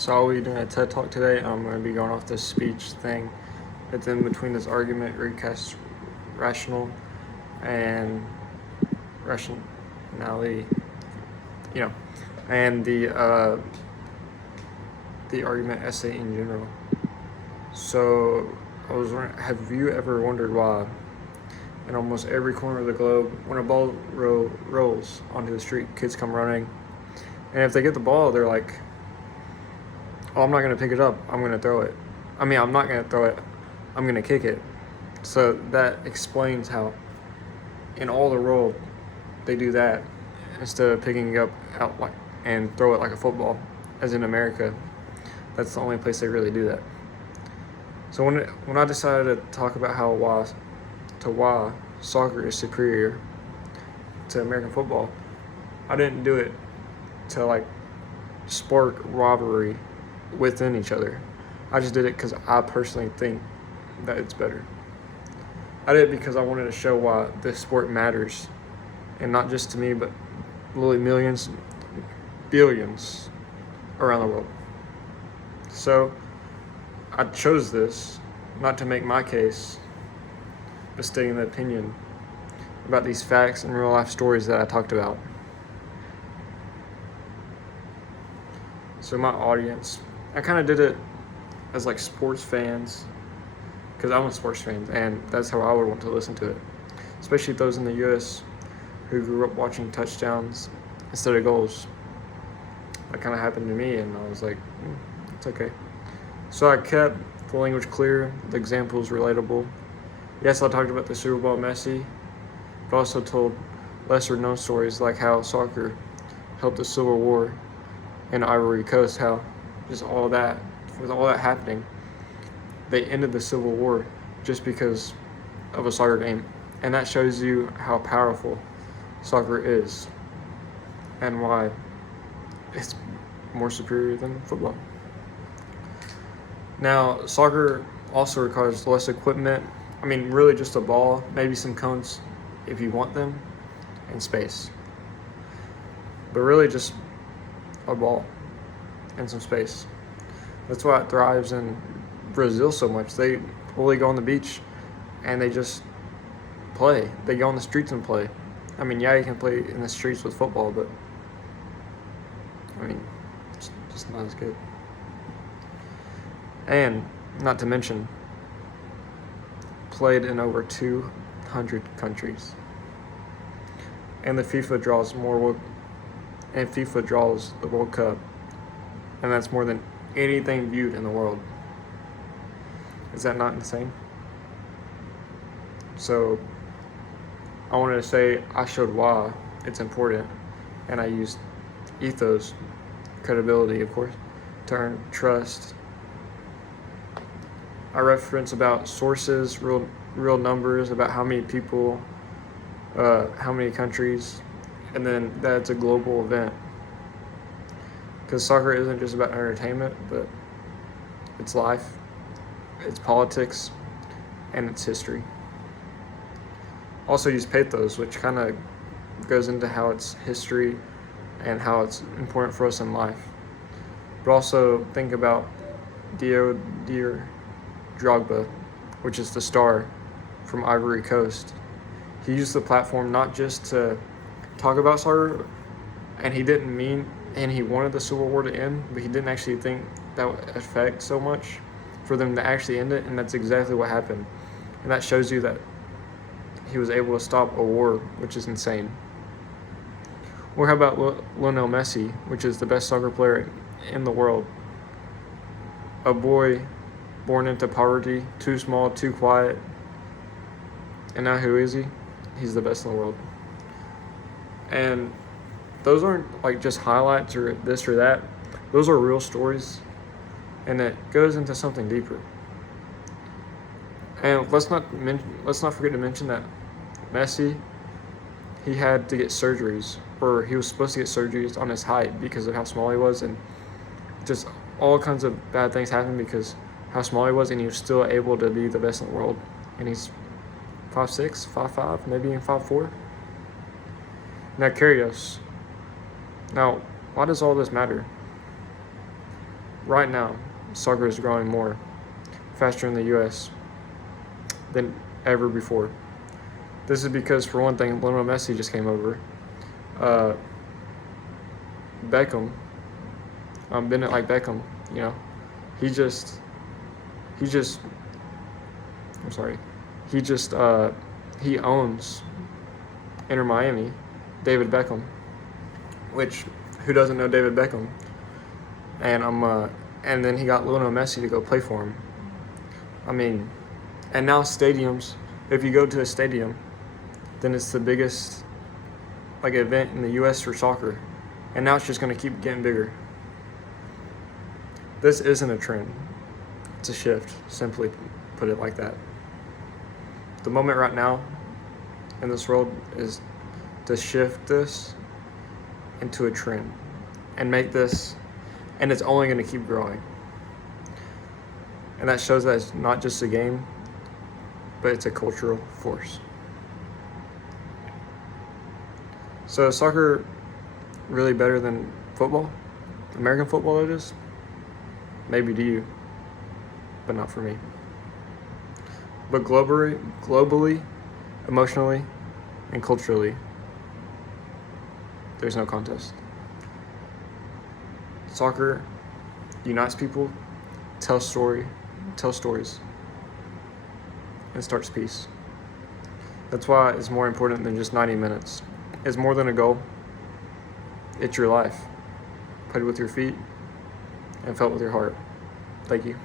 So I'll be doing a TED Talk today. I'm going to be going off this speech thing. It's in between this argument, recast rational and rationality, you know, and the argument essay in general. So I was wondering, have you ever wondered why in almost every corner of the globe, when a ball rolls onto the street, kids come running, and if they get the ball, they're like, "Oh, I'm not going to pick it up. I'm going to throw it. I'm not going to throw it. I'm going to kick it." So that explains how in all the world they do that instead of picking it up out like and throw it like a football, as in America. That's the only place they really do that. So when I decided to talk about why soccer is superior to American football, I didn't do it to like spark rivalry within each other. I just did it because I personally think that it's better. I did it because I wanted to show why this sport matters, and not just to me, but literally millions, billions around the world. So I chose this not to make my case, but stating the opinion about these facts and real life stories that I talked about. So my audience, I kind of did it as like sports fans, because I'm a sports fan, and that's how I would want to listen to it. Especially those in the U.S. who grew up watching touchdowns instead of goals. That kind of happened to me, and I was like, it's okay. So I kept the language clear, the examples relatable. Yes, I talked about the Super Bowl Messi, but also told lesser known stories like how soccer helped the Civil War in Ivory Coast, how just all that, with all that happening, they ended the Civil War just because of a soccer game. And that shows you how powerful soccer is and why it's more superior than football. Now, soccer also requires less equipment. Really just a ball, maybe some cones if you want them, and space. But really just a ball and some space. That's why it thrives in Brazil so much. They really go on the beach and they just play. They go on the streets and play. Yeah, you can play in the streets with football, but it's just not as good. And not to mention, played in over 200 countries. And the FIFA draws FIFA draws the World Cup, and that's more than anything viewed in the world. Is that not insane? So I wanted to say I showed why it's important, and I used ethos, credibility, of course, to earn trust. I reference about sources, real numbers about how many people, how many countries, and then that it's a global event. Because soccer isn't just about entertainment, but it's life, it's politics, and it's history. Also use pathos, which kind of goes into how it's history and how it's important for us in life. But also think about Didier Drogba, which is the star from Ivory Coast. He used the platform not just to talk about soccer, and he wanted the Civil War to end, but he didn't actually think that would affect so much for them to actually end it, and that's exactly what happened. And that shows you that he was able to stop a war, which is insane. Or how about Lionel Messi, which is the best soccer player in the world? A boy born into poverty, too small, too quiet, and now who is he? He's the best in the world. And those aren't like just highlights or this or that. Those are real stories, and it goes into something deeper. And let's not forget to mention that Messi, he had to get surgeries, or he was supposed to get surgeries on his height because of how small he was, and just all kinds of bad things happened because how small he was, and he was still able to be the best in the world. And he's 5'6", 5'5", maybe even 5'4". Now, Kyrgios. Now, why does all this matter? right now, soccer is growing faster in the U.S. than ever before. This is because, for one thing, Lionel Messi just came over. Beckham, Bennett like Beckham, you know, he just, I'm sorry, he just, he owns Inter Miami, David Beckham, which, who doesn't know David Beckham? And and then he got Lionel Messi to go play for him. I mean, and now stadiums, if you go to a stadium, then it's the biggest like event in the U.S. for soccer, and now it's just going to keep getting bigger. This isn't a trend; it's a shift. Simply put it like that. The moment right now in this world is to shift this into a trend and make this, and it's only going to keep growing. And that shows that it's not just a game, but it's a cultural force. So is soccer really better than football? American football it is? Maybe to you, but not for me. But globally, emotionally, and culturally, there's no contest. Soccer unites people, tells stories, and starts peace. That's why it's more important than just 90 minutes. It's more than a goal. It's your life. Played with your feet and felt with your heart. Thank you.